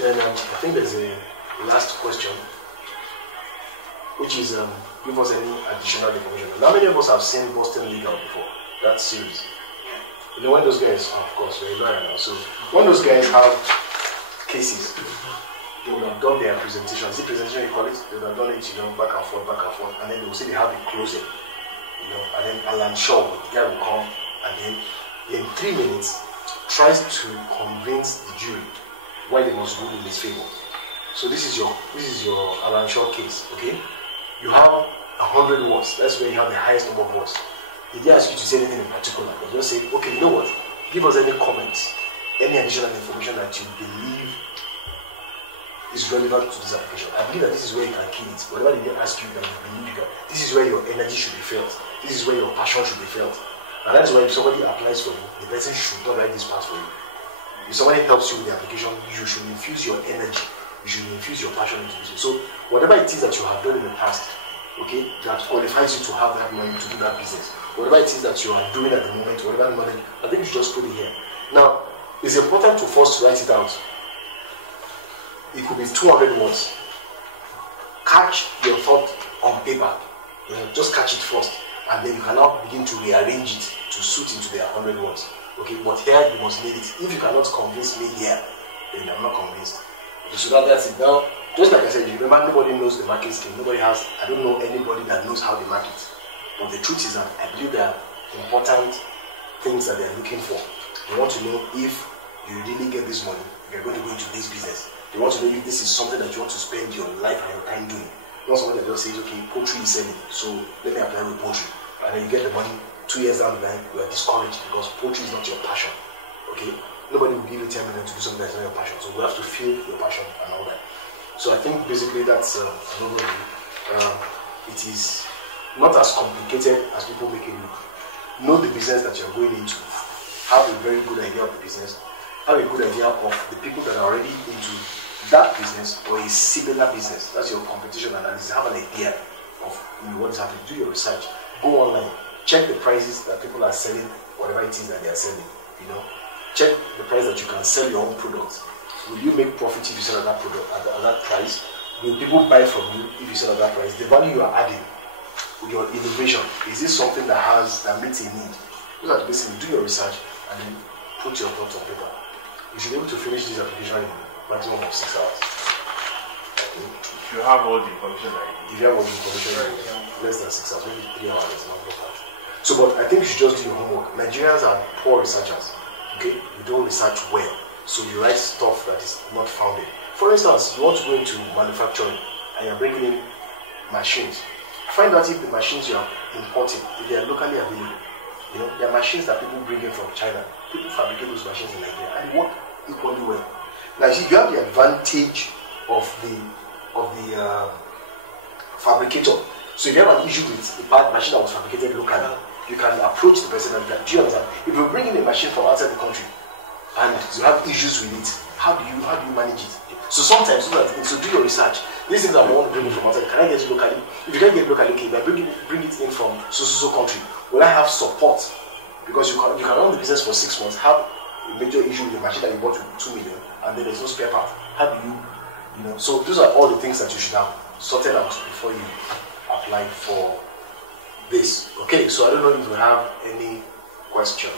Then I think there's a last question, which is give us any additional information. How many of us have seen Boston Legal before? That series. You know when those guys, of course, we're right now. So when those guys have cases, they would have done their presentation. Is it presentation you call it? They would have done it, back and forth, and then they will say they have the closing. And then Alan Shaw, the guy will come, and then in 3 minutes tries to convince the jury why they must rule in his favor. So this is your Alan Shaw case, okay? You have 100 words. That's where you have the highest number of words. Did they ask you to say anything in particular? They just say, okay, you know what? Give us any comments, any additional information that you believe is relevant to this application. I believe that this is where you can kill it. Whatever they ask you, that you believe you can. This is where your energy should be felt. This is where your passion should be felt. And that's why if somebody applies for you, the person should not write this part for you. If somebody helps you with the application, you should infuse your energy. You should infuse your passion into this. So whatever it is that you have done in the past, okay, that qualifies you to have that money to do that business. Whatever it is that you are doing at the moment, whatever knowledge, I think you should just put it here. Now, it's important to first write it out. It could be 200 words. Catch your thought on paper. Just catch it first, and then you can now begin to rearrange it to suit into their 100 words. Okay, but here you must need it. If you cannot convince me here, then I'm not convinced. Okay, so that's it. Now, just like I said, you remember nobody knows the market scheme. Nobody has. I don't know anybody that knows how they market. But the truth is that I believe there are important things that they are looking for. They want to know if you really get this money, you're going to go into this business. They want to know if this is something that you want to spend your life and your time doing. Not something that just says, okay, poultry is selling, so let me apply with poultry. And then you get the money, 2 years down the line, you are discouraged because poultry is not your passion. Okay? Nobody will give you 10 million to do something that's not your passion. So we have to feel your passion and all that. So I think basically that's an overview. It is not as complicated as people make it look. Know the business that you're going into. Have a very good idea of the business. Have a good idea of the people that are already into that business or a similar business. That's your competition analysis. Have an idea of what is happening. Do your research. Go online. Check the prices that people are selling, whatever it is that they are selling. Check the price that you can sell your own products. Will you make profit if you sell at that product at that price? Will people buy from you if you sell at that price? The value you are adding, your innovation, is this something that meets a need? You have to basically do your research and then put your thoughts on paper. You should be able to finish this application in maximum of 6 hours. If you have all the information if you have all the information, less than 6 hours, maybe 3 hours, not that. So, but I think you should just do your homework. Nigerians are poor researchers. Okay, you don't research well, so you write stuff that is not founded. For instance, you want to go into manufacturing and you're bringing in machines. Find out if the machines you are importing, if they are locally available. There are machines that people bring in from China. People fabricate those machines in Nigeria and they work equally well. Now, you see, you have the advantage of the fabricator. So if you have an issue with the machine that was fabricated locally, you can approach the person and do you understand? If you bring in a machine from outside the country and you have issues with it, how do you manage it? So sometimes so do your research. These things I want to bring in from outside, can I get it locally? If you can't get it locally, okay, but bring it in from so country. Will I have support? Because you can run the business for 6 months, have a major issue with the machine that you bought with 2 million, and then there's no spare part. How do you so those are all the things that you should have sorted out before you apply for this. Okay, so I don't know if you have any question.